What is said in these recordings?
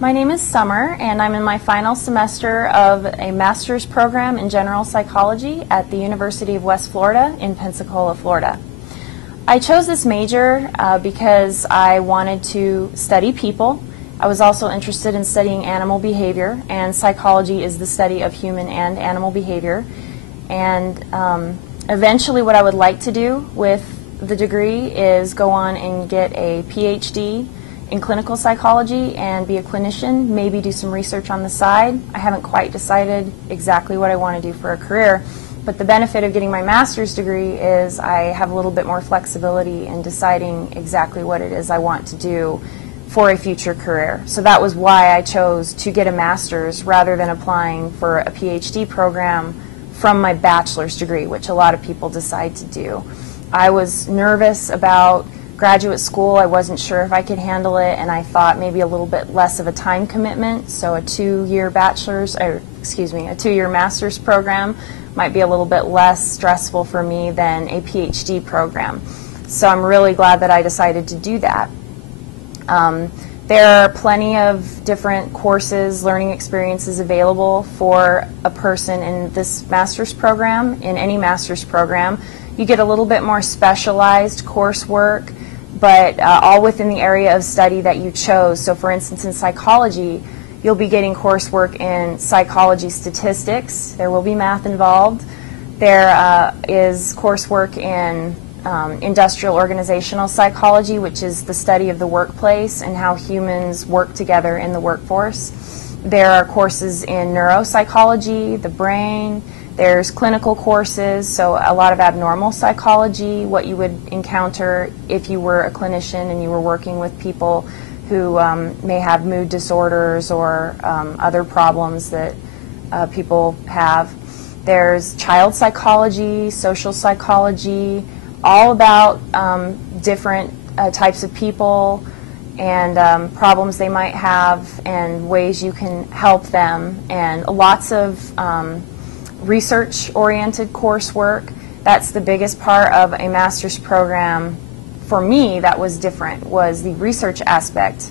My name is Summer, and I'm in my final semester of a master's program in general psychology at the University of West Florida in Pensacola, Florida. I chose this major because I wanted to study people. I was also interested in studying animal behavior, and psychology is the study of human and animal behavior. And eventually what I would like to do with the degree is go on and get a PhD in clinical psychology and be a clinician, maybe do some research on the side. I haven't quite decided exactly what I want to do for a career, but the benefit of getting my master's degree is I have a little bit more flexibility in deciding exactly what it is I want to do for a future career. So that was why I chose to get a master's rather than applying for a PhD program from my bachelor's degree, which a lot of people decide to do. I was nervous about graduate school. I wasn't sure if I could handle it, and I thought maybe a little bit less of a time commitment, so a two-year master's program might be a little bit less stressful for me than a PhD program. So I'm really glad that I decided to do that. There are plenty of different courses, learning experiences available for a person in this master's program. In any master's program, you get a little bit more specialized coursework, but all within the area of study that you chose. So for instance, in psychology, you'll be getting coursework in psychology statistics. There will be math involved. There is coursework in industrial organizational psychology, which is the study of the workplace and how humans work together in the workforce. There are courses in neuropsychology, the brain. There's clinical courses, so a lot of abnormal psychology, what you would encounter if you were a clinician and you were working with people who may have mood disorders or other problems that people have. There's child psychology, social psychology, all about different types of people and problems they might have and ways you can help them, and lots of research-oriented coursework. That's the biggest part of a master's program for me that was different, was the research aspect.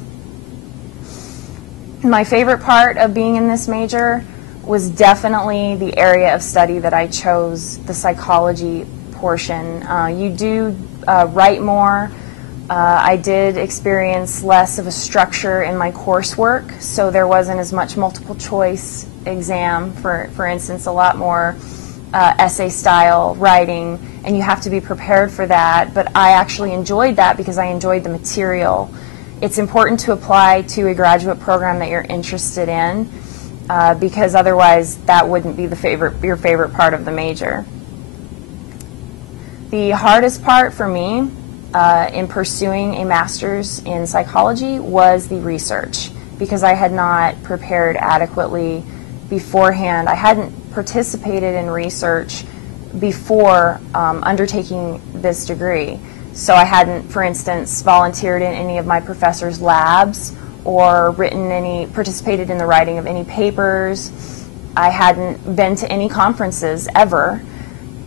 My favorite part of being in this major was definitely the area of study that I chose, the psychology portion. You do write more. I did experience less of a structure in my coursework, so there wasn't as much multiple choice exam, for instance, a lot more essay style writing, and you have to be prepared for that. But I actually enjoyed that because I enjoyed the material. It's important to apply to a graduate program that you're interested in because otherwise that wouldn't be your favorite part of the major. The hardest part for me in pursuing a master's in psychology was the research, because I had not prepared adequately beforehand. I hadn't participated in research before undertaking this degree. So I hadn't, for instance, volunteered in any of my professors' labs or participated in the writing of any papers. I hadn't been to any conferences ever.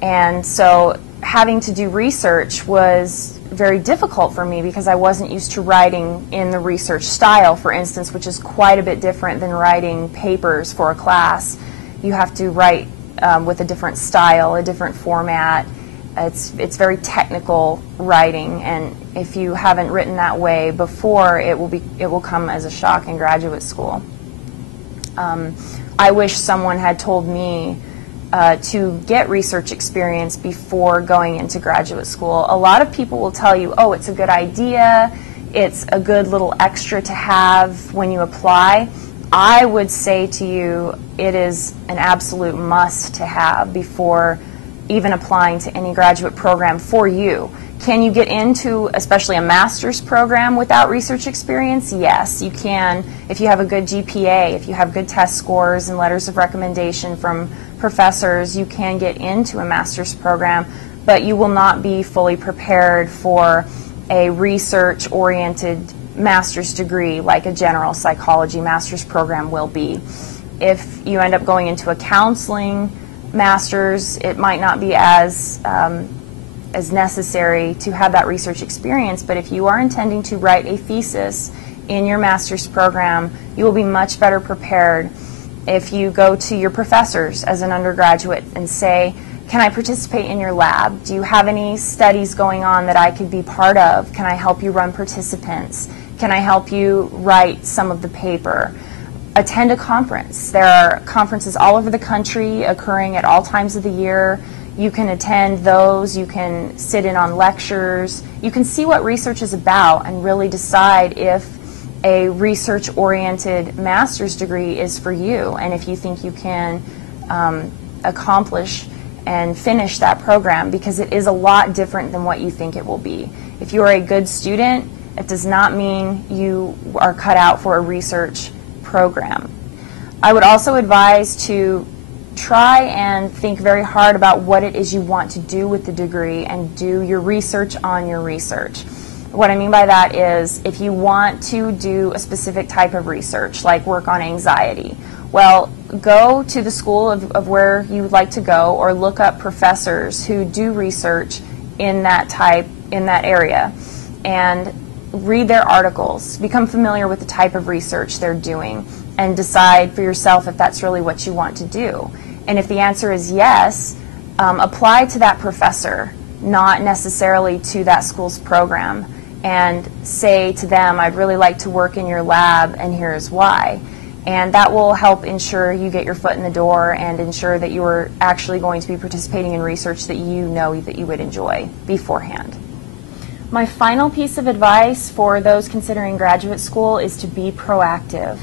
And so having to do research was very difficult for me because I wasn't used to writing in the research style, for instance, which is quite a bit different than writing papers for a class. You have to write with a different style, a different format. It's very technical writing, and if you haven't written that way before, it will come as a shock in graduate school. I wish someone had told me to get research experience before going into graduate school. A lot of people will tell you, oh, it's a good idea, it's a good little extra to have when you apply. I would say to you, it is an absolute must to have before even applying to any graduate program for you. Can you get into especially a master's program without research experience? Yes, you can. If you have a good GPA, if you have good test scores and letters of recommendation from professors, you can get into a master's program, but you will not be fully prepared for a research-oriented master's degree like a general psychology master's program will be. If you end up going into a counseling master's, it might not be as necessary to have that research experience, but if you are intending to write a thesis in your master's program, you will be much better prepared if you go to your professors as an undergraduate and say, can I participate in your lab? Do you have any studies going on that I could be part of? Can I help you run participants? Can I help you write some of the paper? Attend a conference. There are conferences all over the country occurring at all times of the year. You can attend those, you can sit in on lectures, you can see what research is about and really decide if a research-oriented master's degree is for you and if you think you can accomplish and finish that program, because it is a lot different than what you think it will be. If you are a good student, it does not mean you are cut out for a research program. I would also advise to try and think very hard about what it is you want to do with the degree and do your research on your research. What I mean by that is if you want to do a specific type of research, like work on anxiety, well, go to the school of where you would like to go, or look up professors who do research in that area, and read their articles, become familiar with the type of research they're doing, and decide for yourself if that's really what you want to do. And if the answer is yes, apply to that professor, not necessarily to that school's program, and say to them, I'd really like to work in your lab and here's why. And that will help ensure you get your foot in the door and ensure that you are actually going to be participating in research that you know that you would enjoy beforehand. My final piece of advice for those considering graduate school is to be proactive.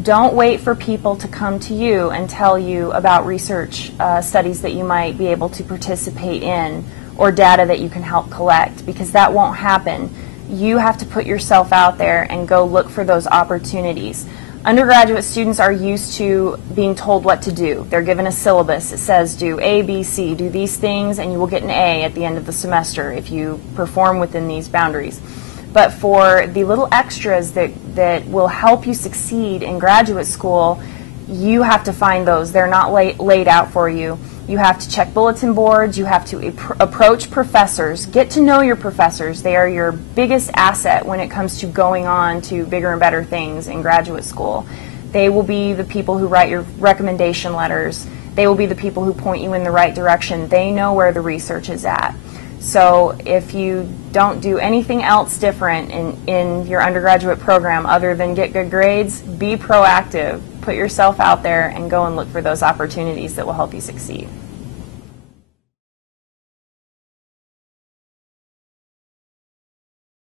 Don't wait for people to come to you and tell you about research studies that you might be able to participate in or data that you can help collect, because that won't happen. You have to put yourself out there and go look for those opportunities. Undergraduate students are used to being told what to do. They're given a syllabus. It says do A, B, C, do these things, and you will get an A at the end of the semester if you perform within these boundaries. But for the little extras that will help you succeed in graduate school, you have to find those. They're not laid out for you. You have to check bulletin boards. You have to approach professors. Get to know your professors. They are your biggest asset when it comes to going on to bigger and better things in graduate school. They will be the people who write your recommendation letters. They will be the people who point you in the right direction. They know where the research is at. So if you don't do anything else different in your undergraduate program other than get good grades, be proactive. Put yourself out there and go and look for those opportunities that will help you succeed.